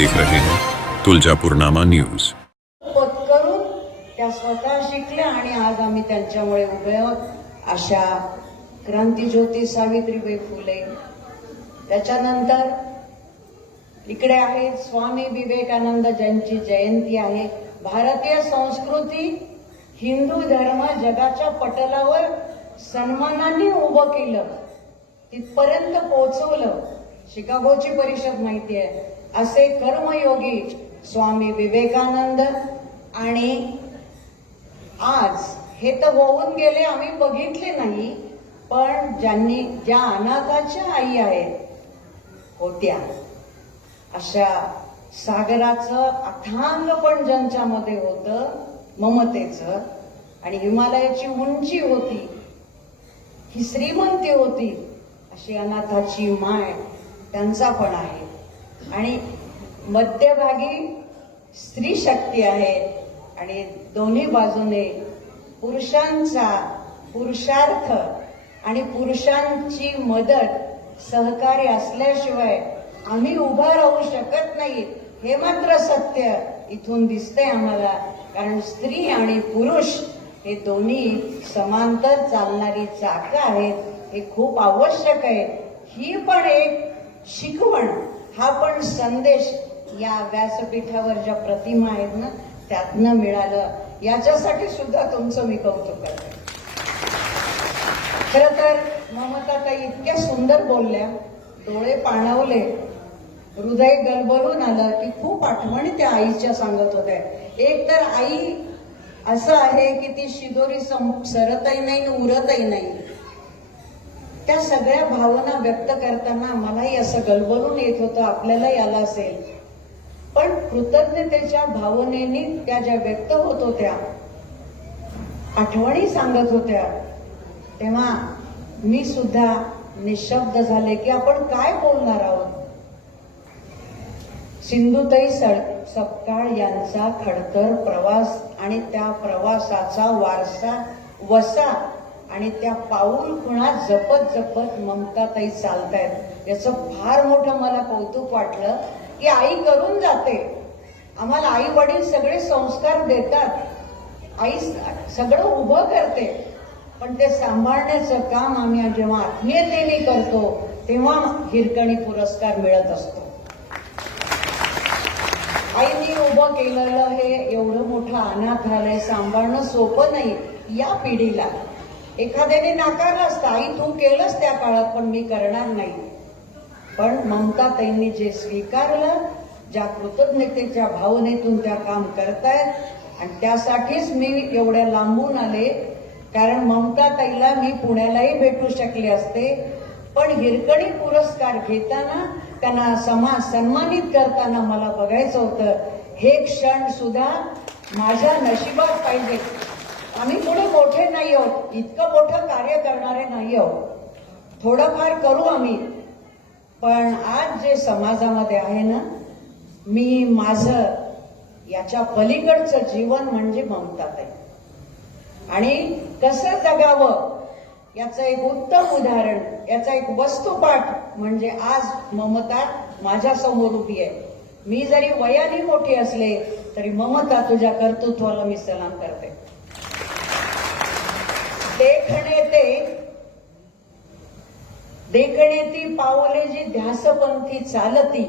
देख रहे हैं। तुलजापुरनामा न्यूज। पत्करून त्या स्वतः शिकल्या आणि आज आम्ही त्यांच्यामुळे उभे आहोत. अशा क्रांतीज्योती सावित्रीबाई फुले. त्याच्यानंतर इकडे आहे स्वामी विवेकानंद ज्यांची जयंती आहे. भारतीय संस्कृती हिंदू धर्म जगाच्या पटलावर सन्मानाने उभं केलं. तिथपर्यंत पोहोचवलं. शिकागोची परिषद माहिती आहे. असे कर्मयोगी स्वामी विवेकानंद आणि आज हे तर होऊन गेले आम्ही बघितले नाही पण ज्यांनी ज्या अनाथाच्या आई आहेत होत्या. अशा सागराचं अथांग पण ज्यांच्यामध्ये होतं ममतेचं आणि हिमालयाची उंची होती ही श्रीमंती होती अशी अनाथाची माय त्यांचा पण आहे. आणि मध्यभागी स्त्री शक्ती आहे आणि दोन्ही बाजूने पुरुषांचा पुरुषार्थ आणि पुरुषांची मदत सहकार्य असल्याशिवाय आम्ही उभा राहू शकत नाही हे मात्र सत्य इथून दिसतंय आम्हाला. कारण स्त्री आणि पुरुष हे दोन्ही समांतर चालणारी चाकं आहेत हे खूप आवश्यक आहे. ही पण एक शिकवण. हा पण संदेश या व्यासपीठावर ज्या प्रतिमा आहेत ना त्यातनं मिळालं. याच्यासाठी सुद्धा तुमचं मी कौतुक करते. खर तर ममता ताई इतक्या सुंदर बोलल्या डोळे पाणावले. हृदय गलबलून आलं की खूप आठवणी त्या आईच्या सांगत होत्या. एक तर आई असं आहे की ती शिदोरी सम- सरतही नाही आणि उरतही नाही. त्या सगळ्या भावना व्यक्त करताना मलाही असं गलबलून येत होतं आपल्यालाही आलं असेल. पण कृतज्ञतेच्या भावनेनी त्या ज्या व्यक्त होत होत्या आठवणी सांगत होत्या तेव्हा मी सुद्धा निशब्द झाले की आपण काय बोलणार आहोत? सिंधुताई सपकाळ यांचा खडतर प्रवास आणि त्या प्रवासाचा वारसा वसा आणि त्या पाऊल खुणा जपत जपत ममताताई चालतायत. याचं फार मोठं मला कौतुक वाटलं की आई करून जाते. आम्हाला आई वडील सगळे संस्कार देतात. आई सगळं उभं करते. पण ते सांभाळण्याचं काम आम्ही जेव्हा आत्मीयतेने करतो तेव्हा हिरकणी पुरस्कार मिळत असतो. आईनी उभं केलेलं हे एवढं मोठं अनाथालय सांभाळणं सोपं नाही. या पिढीला एखाद्याने नाकारलं असतं आई तू केलंस त्या काळात पण मी करणार नाही. पण ममता ताईंनी जे स्वीकारलं ज्या कृतज्ञतेच्या भावनेतून त्या काम करतायत आणि त्यासाठीच मी एवढ्या लांबून आले कारण ममता ताईला मी पुण्यालाही भेटू शकले असते पण हिरकणी पुरस्कार घेताना त्यांना समा सन्मानित करताना मला बघायचं होतं हे क्षण सुद्धा माझ्या नशिबात पाहिजे. आम्ही थोडे मोठे नाही आहोत. इतकं मोठं कार्य करणारे नाही आहोत. थोडंफार करू आम्ही. पण आज जे समाजामध्ये आहे ना मी माझं याच्या पलीकडचं जीवन म्हणजे ममतात आहे आणि कसं जगावं याचं एक उत्तम उदाहरण याचा एक वस्तुपाठ म्हणजे आज ममता माझ्यासमोर उभी आहे. मी जरी वयाने मोठी असले तरी ममता तुझ्या कर्तृत्वाला मी सलाम करते. देखणे देखणे ती पाऊले जी ध्यासपंथी चालती.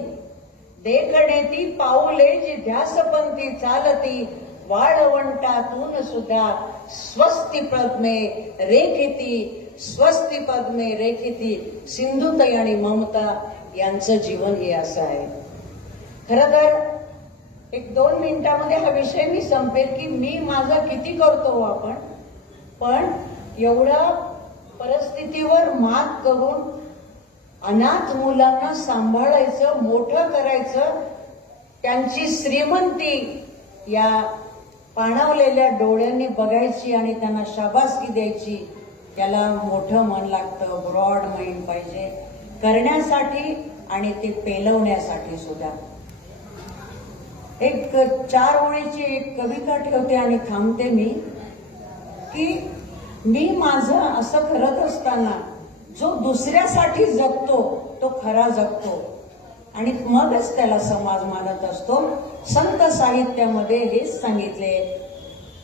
देखणे ती पाऊले जी ध्यासपंथी चालती. वाळवंटातून सुद्धा स्वस्ती पद्मे रेखिती. स्वस्ती पद्मे रेखिती. सिंधुताई आणि ममता यांचं जीवन हे असं आहे. खर तर एक दोन मिनिटामध्ये हा विषय मी संपेल की मी माझा किती करतो आपण? पण एवढ्या परिस्थितीवर मात करून अनाथ मुलांना सांभाळायचं मोठं करायचं त्यांची श्रीमंती या पाणावलेल्या डोळ्यांनी बघायची आणि त्यांना शाबासकी द्यायची त्याला मोठं मन लागतं ब्रॉड माइंड पाहिजे. करण्यासाठी आणि ते पेलवण्यासाठी सुद्धा. एक चार ओळीची एक कविता ठेवते आणि थांबते मी की मी माझं असं करत असताना जो दुसऱ्यासाठी जगतो तो खरा जगतो. आणि मगच त्याला समाज मानत असतो. संत साहित्यामध्ये हेच सांगितले.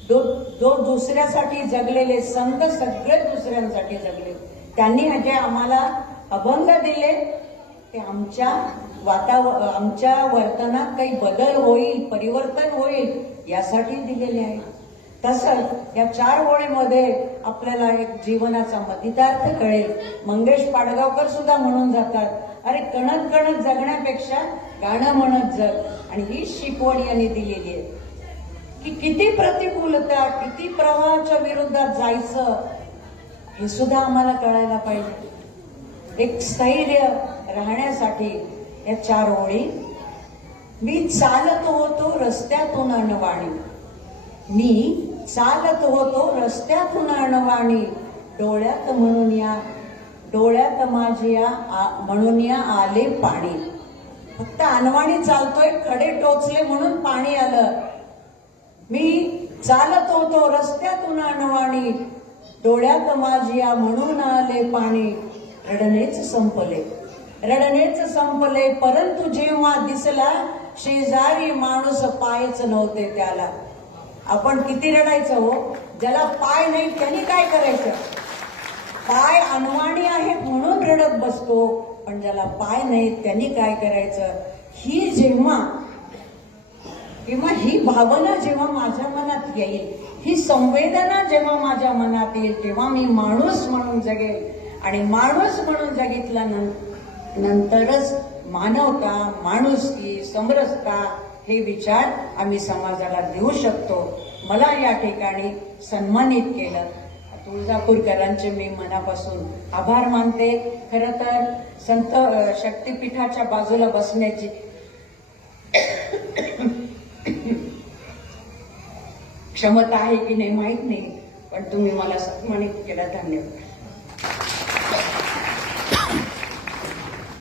जो जो दुसऱ्यासाठी जगलेले संत सगळे दुसऱ्यांसाठी जगले. त्यांनी जे आम्हाला अभंग दिले. ते आमच्या वातावर आमच्या वर्तनात काही बदल होईल परिवर्तन होईल यासाठी दिलेले आहे. तसंच या चार ओळीमध्ये आपल्याला एक जीवनाचा मतितार्थ कळेल. मंगेश पाडगावकर सुद्धा म्हणून जातात अरे कणत कणत जगण्यापेक्षा गाणं म्हणत जग. आणि ही शिकवण यांनी दिलेली आहे. की किती प्रतिकूलता किती प्रवाहाच्या विरोधात जायचं हे सुद्धा आम्हाला कळायला पाहिजे. एक स्थैर्य राहण्यासाठी या चार ओळी. मी चालत होतो रस्त्यातून अनवाणी. मी चालत होतो रस्त्यातून अणवाणी डोळ्यात म्हणून या डोळ्यात माझ्या आ- म्हणून या आले पाणी. फक्त अनवाणी चालतोय खडे टोचले म्हणून पाणी आलं. मी चालत होतो रस्त्यातून अनवाणी डोळ्यात माझिया म्हणून आले पाणी. रडणेच संपले. रडणेच संपले परंतु जेव्हा दिसला शेजारी माणूस पायच नव्हते त्याला. आपण किती रडायचं हो ज्याला पाय नाही त्यांनी काय करायचं? पाय अनवाणी आहे म्हणून रडत बसतो पण ज्याला पाय नाही त्यांनी काय करायचं? ही जेव्हा किंवा ही भावना जेव्हा माझ्या मनात येईल ही संवेदना जेव्हा माझ्या मनात येईल तेव्हा मी माणूस म्हणून जगेल. आणि माणूस म्हणून जगितल्यानंतरच मानवता माणुसकी समरसता हे विचार आम्ही समाजाला देऊ शकतो. मला या ठिकाणी सन्मानित केलं. तुळजापूरकरांचे मी मनापासून आभार मानते. खरं तर संत शक्तीपीठाच्या बाजूला बसण्याची क्षमता आहे की नाही माहीत नाही. पण तुम्ही मला सन्मानित केलं. धन्यवाद.